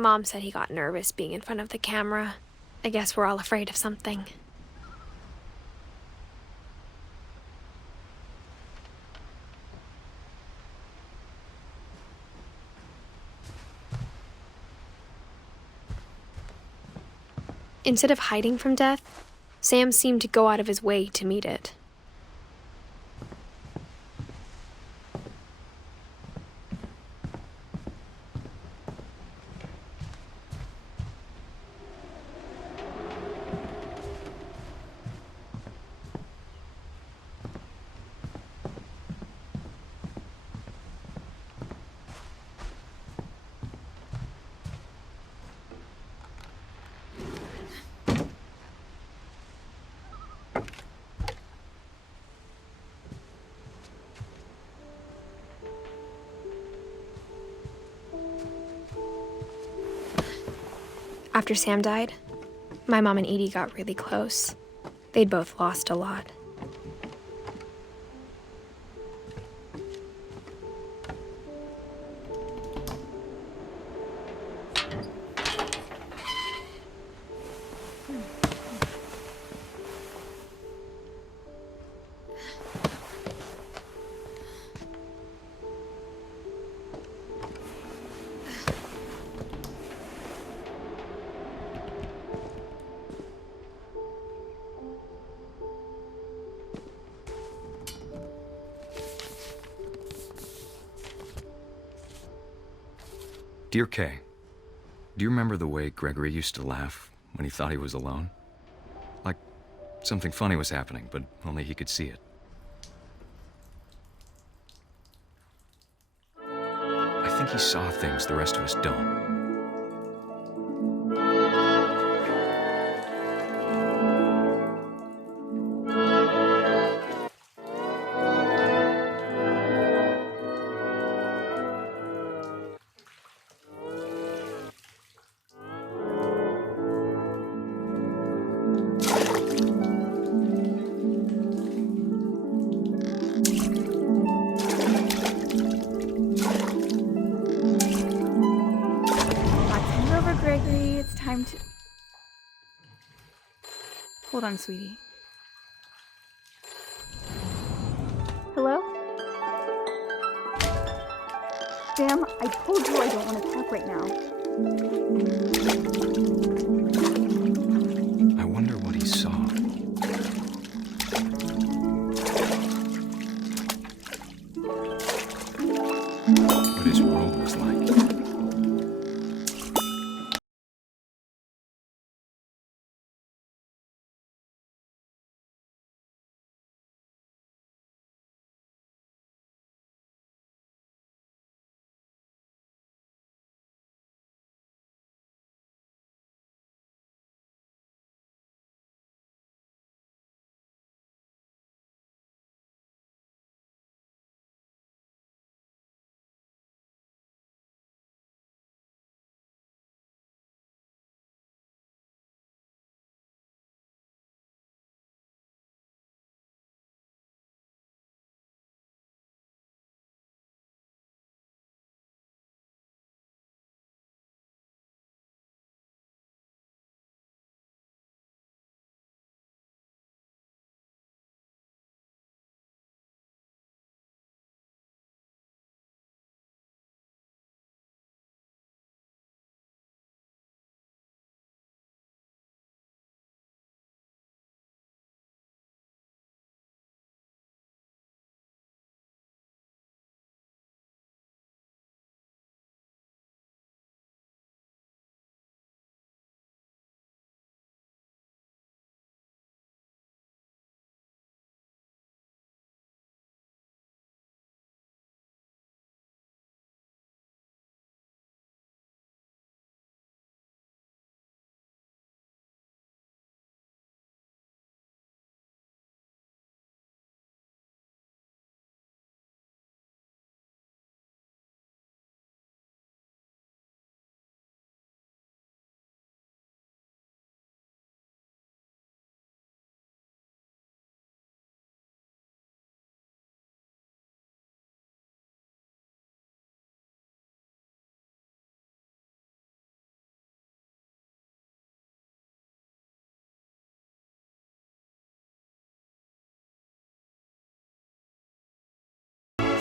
Mom said he got nervous being in front of the camera. I guess we're all afraid of something. Instead of hiding from death, Sam seemed to go out of his way to meet it. After Sam died, my mom and Edie got really close. They'd both lost a lot. Dear Kay, do you remember the way Gregory used to laugh when he thought he was alone? Like something funny was happening, but only he could see it. I think he saw things the rest of us don't. Gregory, it's time to... Hold on, sweetie. Hello? Sam, I told you I don't want to talk right now. I wonder what he saw. What his world was like.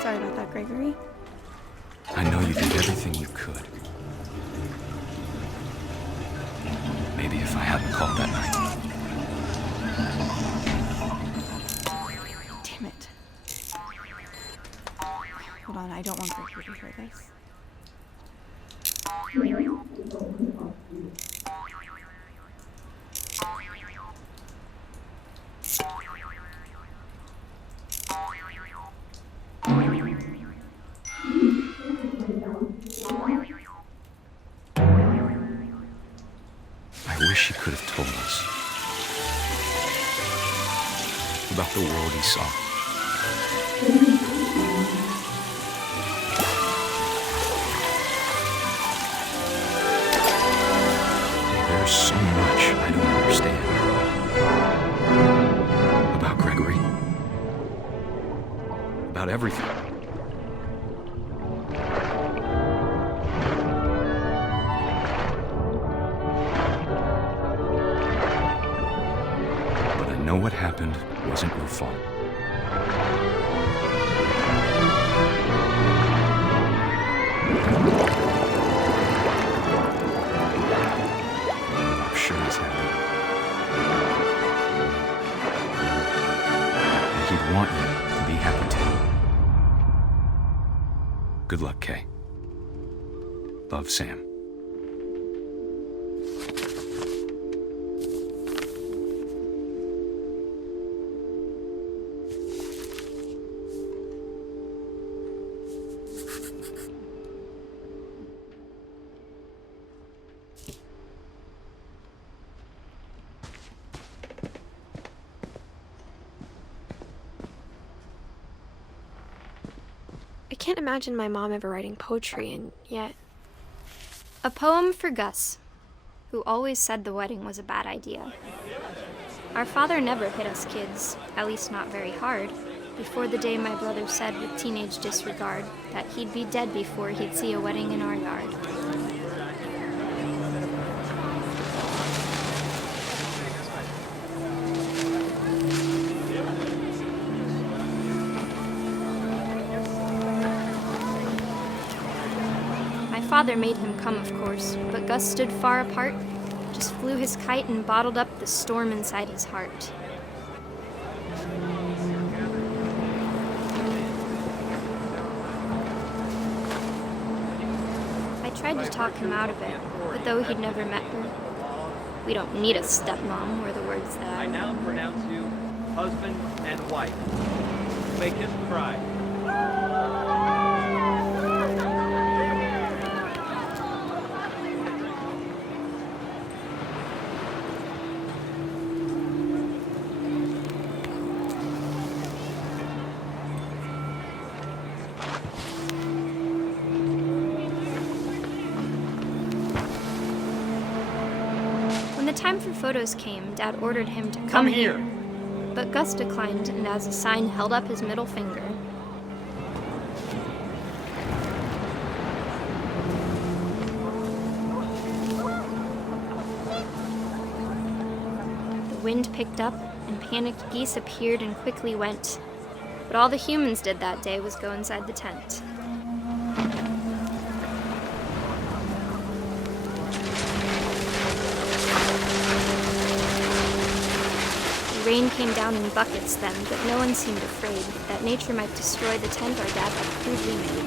Sorry about that, Gregory. I know you did everything you could. Maybe if I hadn't called that night. Damn it. Hold on, I don't want Gregory to hear this. I wish he could have told us about the world he saw. There's so much I don't understand about Gregory, about everything. But I know what happened wasn't your fault. I'm sure he's happy. And he'd want you to be happy too. Good luck, Kay. Love, Sam. I can't imagine my mom ever writing poetry, and yet... A poem for Gus, who always said the wedding was a bad idea. Our father never hit us kids, at least not very hard, before the day my brother said with teenage disregard that he'd be dead before he'd see a wedding in our yard. My father made him come, of course, but Gus stood far apart, just flew his kite and bottled up the storm inside his heart. I tried to talk him out of it, but though he'd never met her, we don't need a stepmom, were the words that I now pronounce you husband and wife. Make his bride. When the time for photos came, Dad ordered him to come here. But Gus declined and as a sign held up his middle finger. The wind picked up and panicked geese appeared and quickly went. But all the humans did that day was go inside the tent. The rain came down in buckets then, but no one seemed afraid that nature might destroy the tent our dad had crudely made.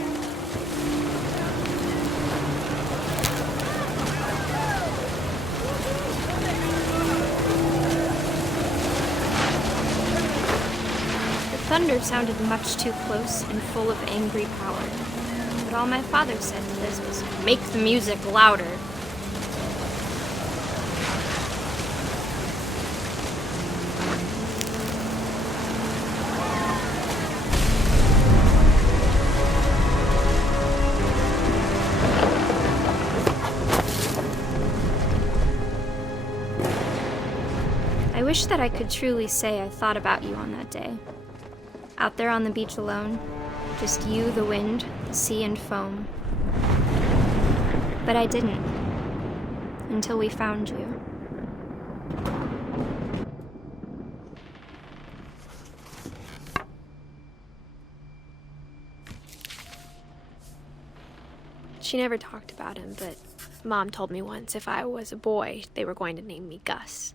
The thunder sounded much too close and full of angry power. But all my father said to this was, "Make the music louder." I wish that I could truly say I thought about you on that day. Out there on the beach alone, just you, the wind, the sea, and foam. But I didn't, until we found you. She never talked about him, but Mom told me once if I was a boy, they were going to name me Gus.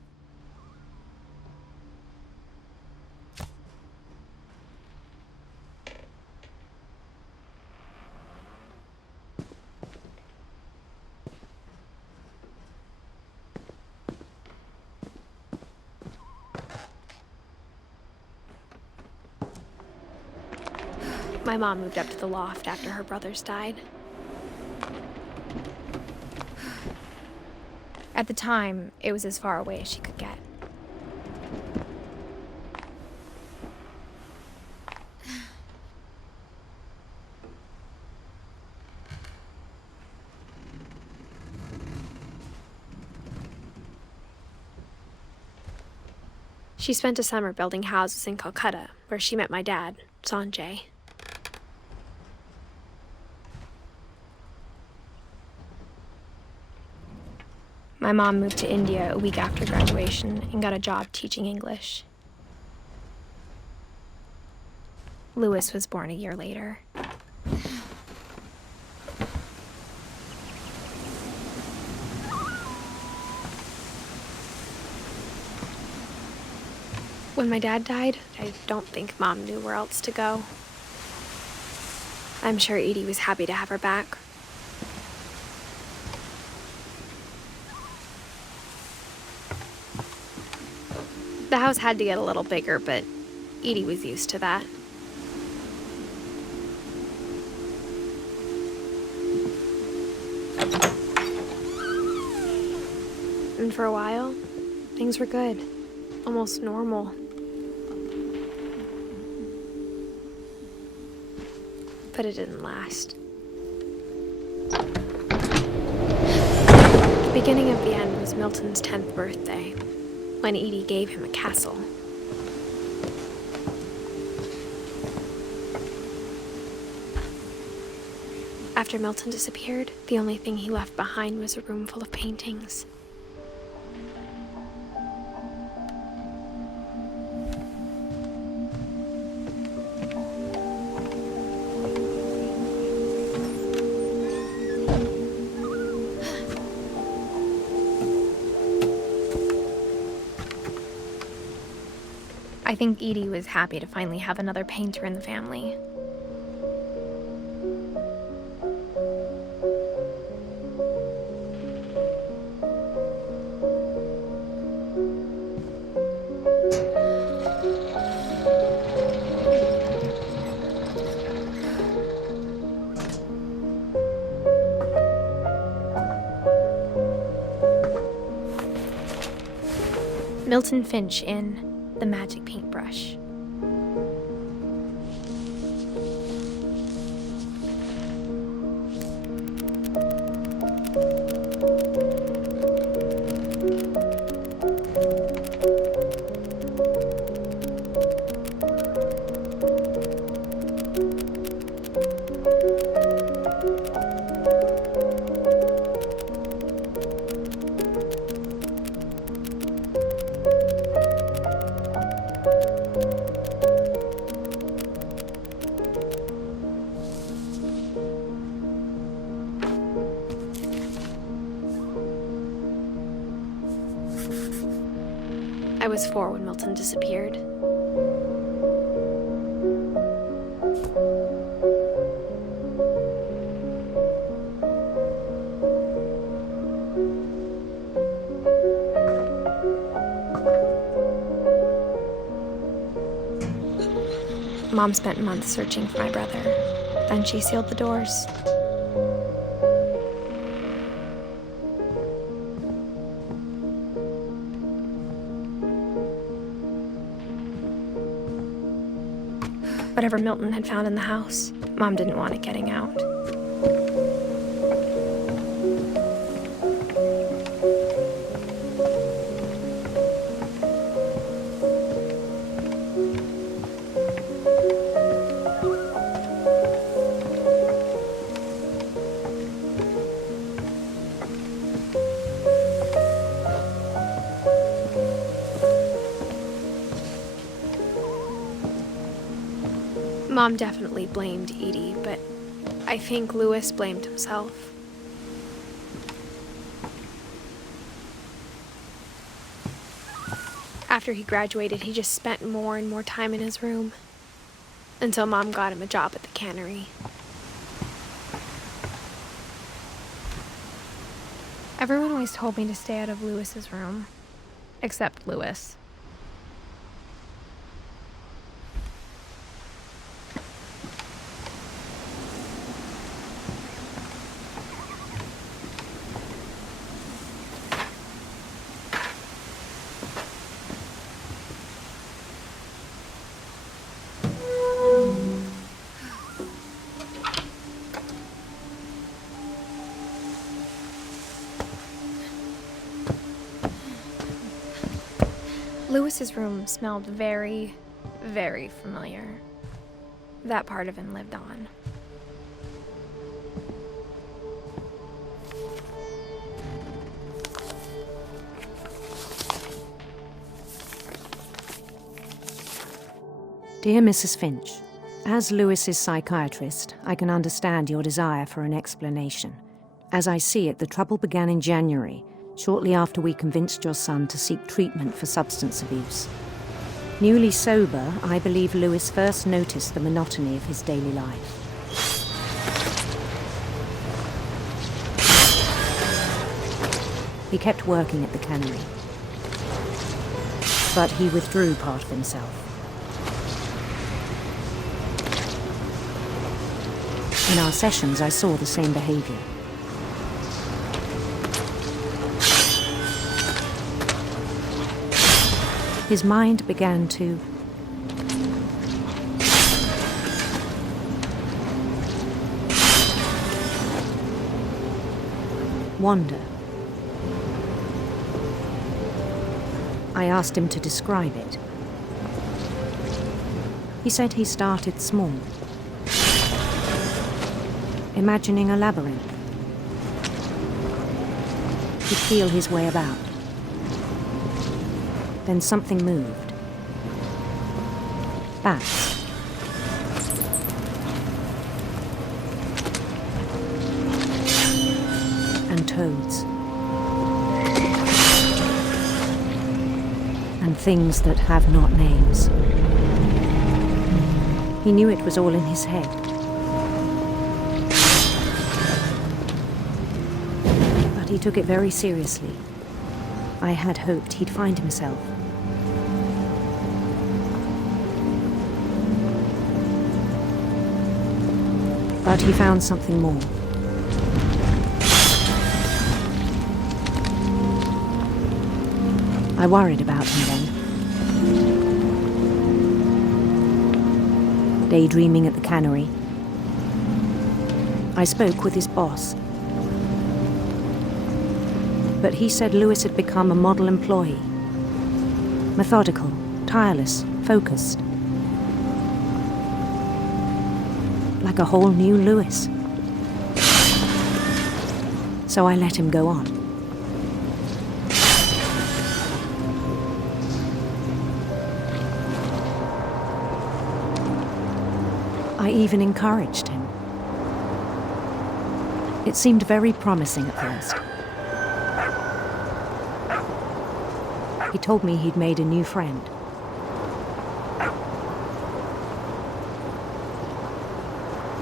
My mom moved up to the loft after her brothers died. At the time, it was as far away as she could get. She spent a summer building houses in Calcutta, where she met my dad, Sanjay. My mom moved to India a week after graduation and got a job teaching English. Louis was born a year later. When my dad died, I don't think Mom knew where else to go. I'm sure Edie was happy to have her back. The house had to get a little bigger, but Edie was used to that. And for a while, things were good, almost normal. But it didn't last. The beginning of the end was Milton's 10th birthday, when Edie gave him a castle. After Milton disappeared, the only thing he left behind was a room full of paintings. I think Edie was happy to finally have another painter in the family. Milton Finch in The Magic Paintbrush. I was 4 when Milton disappeared. Mom spent months searching for my brother. Then she sealed the doors. Whatever Milton had found in the house, Mom didn't want it getting out. Mom definitely blamed Edie, but I think Lewis blamed himself. After he graduated, he just spent more and more time in his room, until Mom got him a job at the cannery. Everyone always told me to stay out of Lewis's room, except Lewis. Lewis's room smelled very, very familiar. That part of him lived on. Dear Mrs. Finch, as Lewis's psychiatrist, I can understand your desire for an explanation. As I see it, the trouble began in January, shortly after we convinced your son to seek treatment for substance abuse. Newly sober, I believe Lewis first noticed the monotony of his daily life. He kept working at the cannery, but he withdrew part of himself. In our sessions, I saw the same behavior. His mind began to wander. I asked him to describe it. He said he started small, imagining a labyrinth. He'd feel his way about. Then something moved. Bats. And toads. And things that have not names. He knew it was all in his head. But he took it very seriously. I had hoped he'd find himself. But he found something more. I worried about him then. Daydreaming at the cannery, I spoke with his boss. But he said Lewis had become a model employee. Methodical, tireless, focused. Like a whole new Lewis. So I let him go on. I even encouraged him. It seemed very promising at first. He told me he'd made a new friend.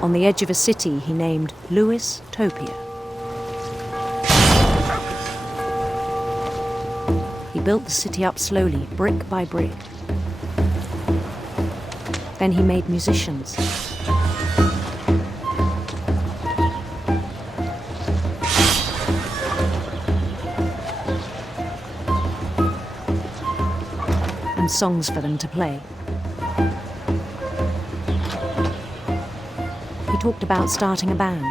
On the edge of a city he named Lewis Topia. He built the city up slowly, brick by brick. Then he made musicians. And songs for them to play. He talked about starting a band.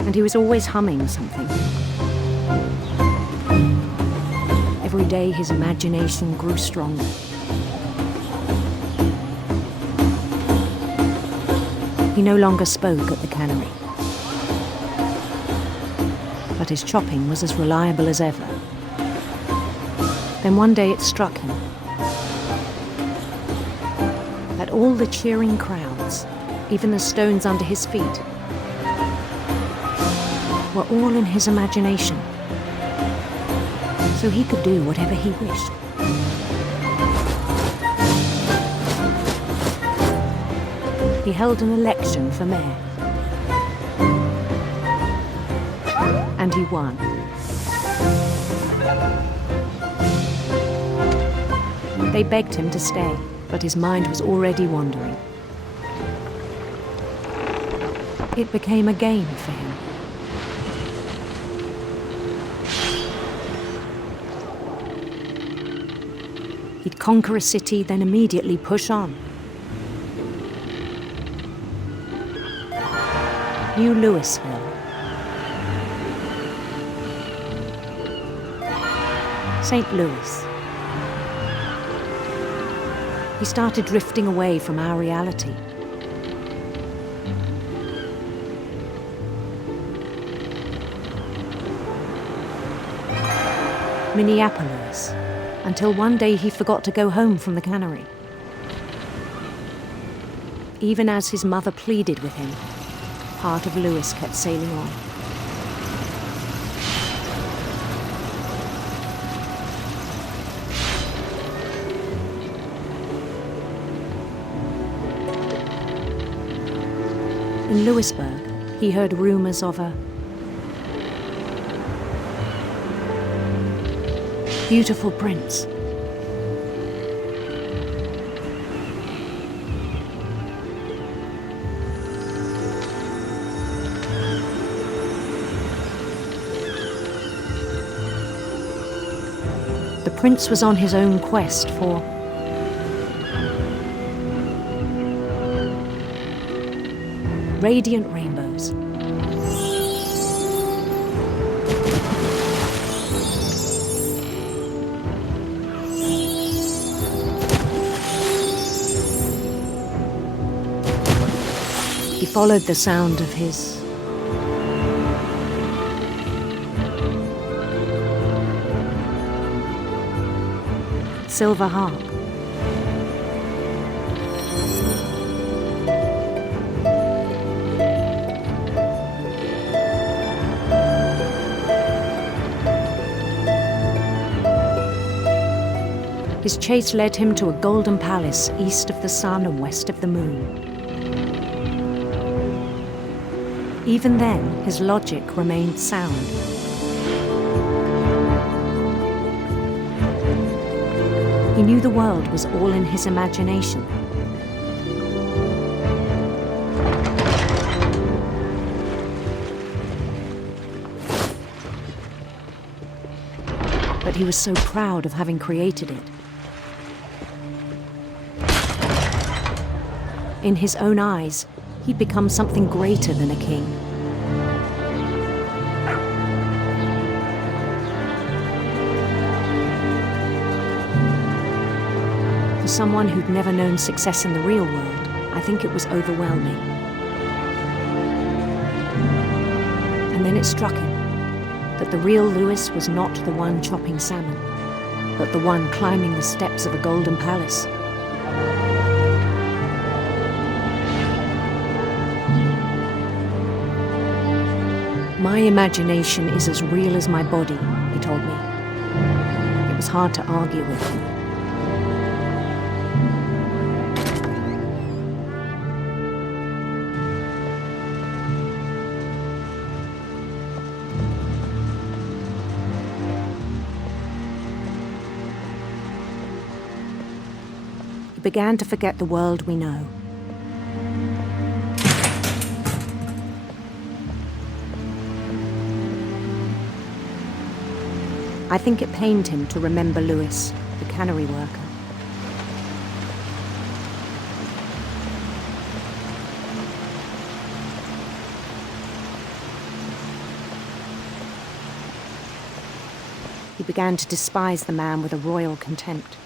And he was always humming something. Every day his imagination grew stronger. He no longer spoke at the cannery. But his chopping was as reliable as ever. Then one day it struck him that all the cheering crowds even the stones under his feet, were all in his imagination, so he could do whatever he wished. He held an election for mayor, and he won. They begged him to stay, but his mind was already wandering. It became a game for him. He'd conquer a city, then immediately push on. New Louisville. St. Louis. He started drifting away from our reality. Minneapolis, until one day he forgot to go home from the cannery. Even as his mother pleaded with him, part of Louis kept sailing on. In Louisburg, he heard rumors of a beautiful prince. The prince was on his own quest for radiant rainbows. He followed the sound of his silver harp. His chase led him to a golden palace east of the sun and west of the moon. Even then, his logic remained sound. He knew the world was all in his imagination. But he was so proud of having created it. In his own eyes, he'd become something greater than a king. For someone who'd never known success in the real world, I think it was overwhelming. And then it struck him that the real Louis was not the one chopping salmon, but the one climbing the steps of a golden palace. My imagination is as real as my body, he told me. It was hard to argue with him. He began to forget the world we know. I think it pained him to remember Louis, the cannery worker. He began to despise the man with a royal contempt.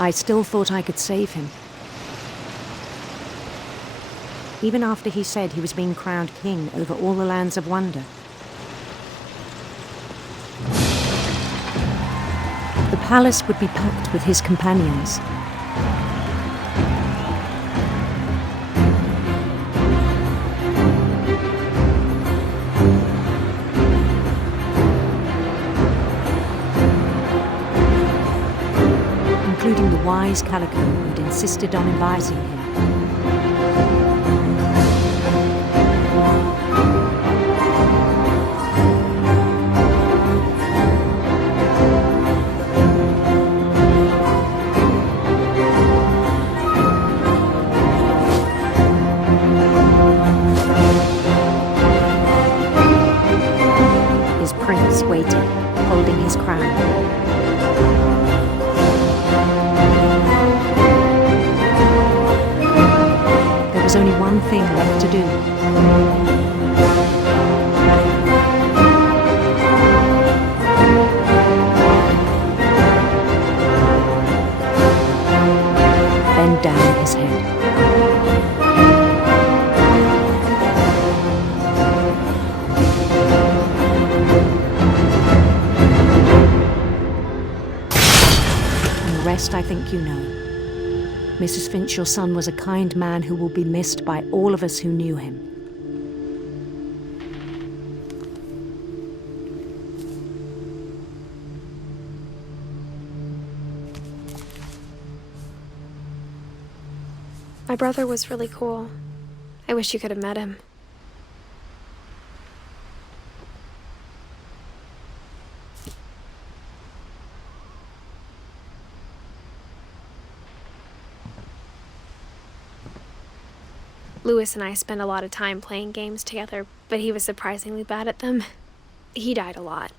I still thought I could save him. Even after he said he was being crowned king over all the lands of wonder. The palace would be packed with his companions. Including the wise Calico who'd insisted on advising him. His prince waited, holding his crown. There was only one thing left to do. Bend down his head. And the rest I think you know. Mrs. Finch, your son was a kind man who will be missed by all of us who knew him. My brother was really cool. I wish you could have met him. Lewis and I spent a lot of time playing games together, but he was surprisingly bad at them. He died a lot.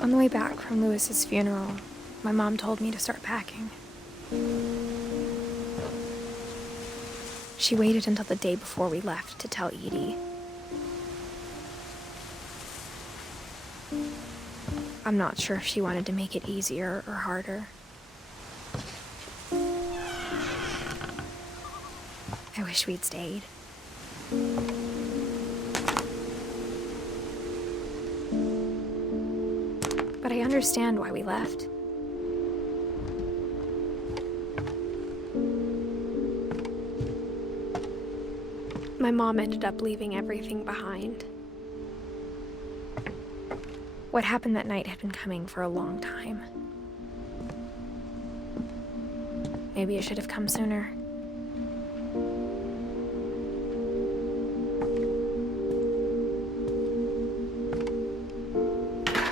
On the way back from Lewis's funeral, my mom told me to start packing. She waited until the day before we left to tell Edie. I'm not sure if she wanted to make it easier or harder. I wish we'd stayed. But I understand why we left. My mom ended up leaving everything behind. What happened that night had been coming for a long time. Maybe it should have come sooner.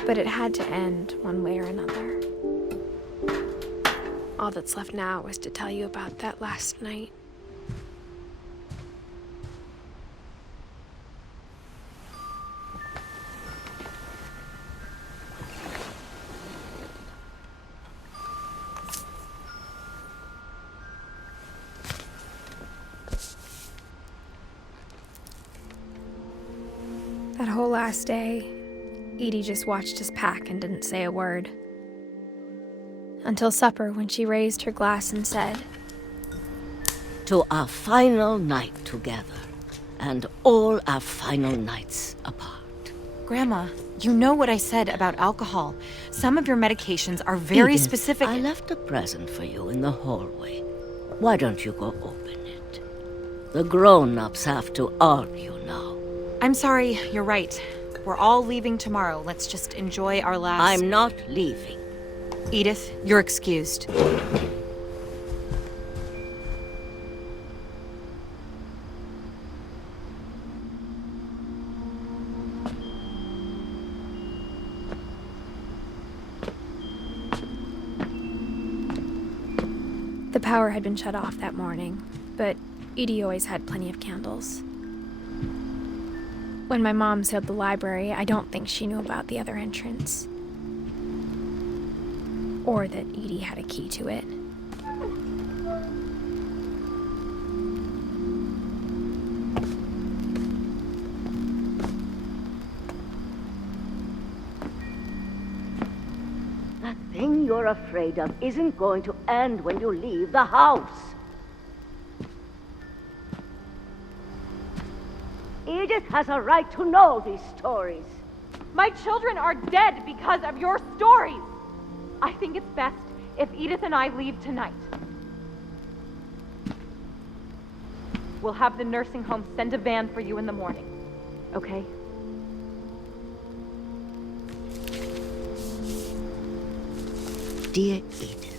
But it had to end one way or another. All that's left now is to tell you about that last night. That whole last day, Edie just watched us pack and didn't say a word. Until supper, when she raised her glass and said, "To our final night together, and all our final nights apart." Grandma, you know what I said about alcohol. Some of your medications are very Edith, specific. I left a present for you in the hallway. Why don't you go open it? The grown-ups have to argue now. I'm sorry, you're right. We're all leaving tomorrow. Let's just enjoy our last... I'm not leaving. Edith, you're excused. The power had been shut off that morning, but Edie always had plenty of candles. When my mom sealed the library, I don't think she knew about the other entrance. Or that Edie had a key to it. you're afraid of isn't going to end when you leave the house. Edith has a right to know these stories. My children are dead because of your stories. I think it's best if Edith and I leave tonight. We'll have the nursing home send a van for you in the morning, okay? Dear Edith,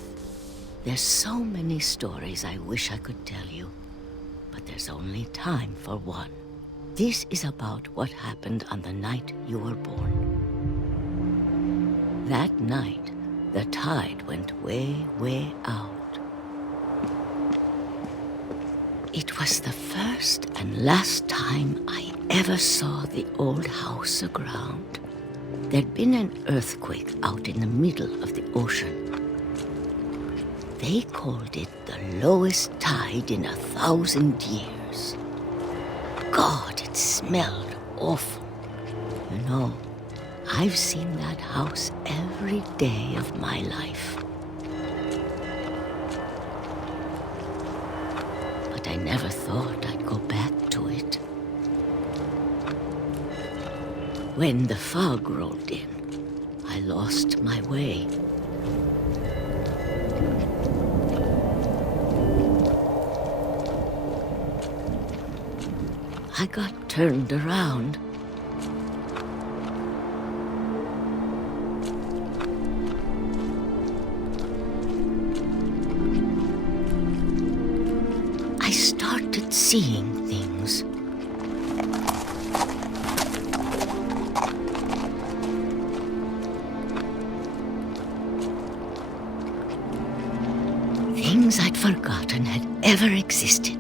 there's so many stories I wish I could tell you, but there's only time for one. This is about what happened on the night you were born. That night, the tide went way, way out. It was the first and last time I ever saw the old house aground. There'd been an earthquake out in the middle of the ocean. They called it the lowest tide in 1,000 years. God, it smelled awful. You know, I've seen that house every day of my life. But I never thought I'd go back to it. When the fog rolled in, I lost my way. I got turned around. I started seeing things. Things I'd forgotten had ever existed.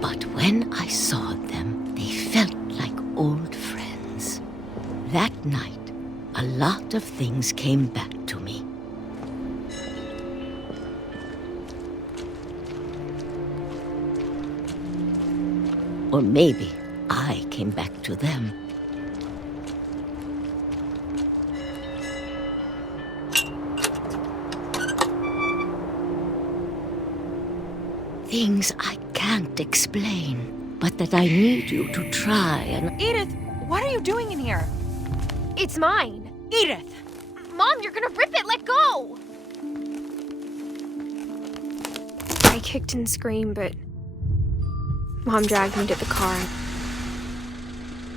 But when I saw them, they felt like old friends. That night, a lot of things came back to me. Or maybe I came back to them. Things I can't explain, but that I need you to try and... Edith, what are you doing in here? It's mine. Edith! Mom, you're gonna rip it! Let go! I kicked and screamed, but Mom dragged me to the car.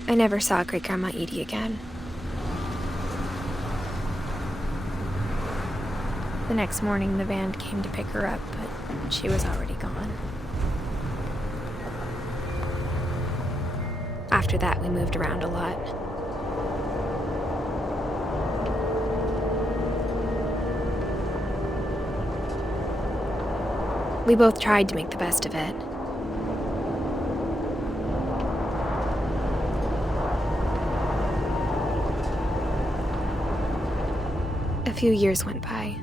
I never saw Great-Grandma Edie again. The next morning, the van came to pick her up, but she was already gone. After that, we moved around a lot. We both tried to make the best of it. A few years went by.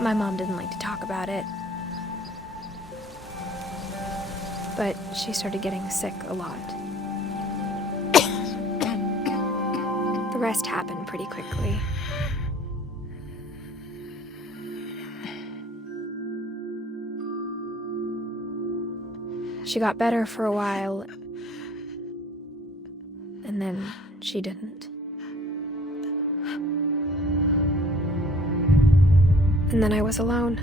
My mom didn't like to talk about it. But she started getting sick a lot. The rest happened pretty quickly. She got better for a while, and then she didn't. And then I was alone.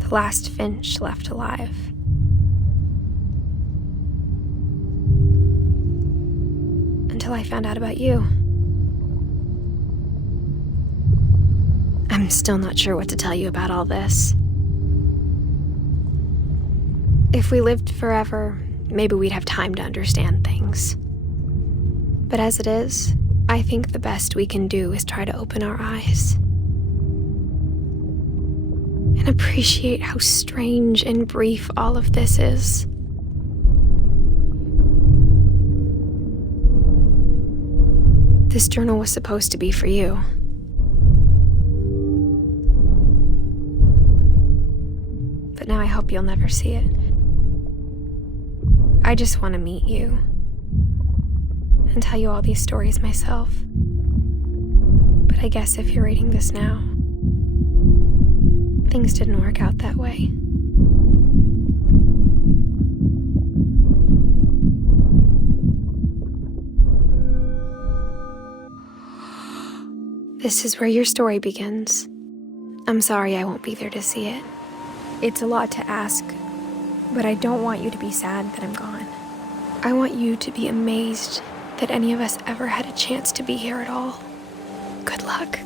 The last Finch left alive. Until I found out about you. I'm still not sure what to tell you about all this. If we lived forever, maybe we'd have time to understand things. But as it is, I think the best we can do is try to open our eyes and appreciate how strange and brief all of this is. This journal was supposed to be for you. But now I hope you'll never see it. I just want to meet you and tell you all these stories myself. But I guess if you're reading this now, things didn't work out that way. This is where your story begins. I'm sorry I won't be there to see it. It's a lot to ask, but I don't want you to be sad that I'm gone. I want you to be amazed that any of us ever had a chance to be here at all. Good luck.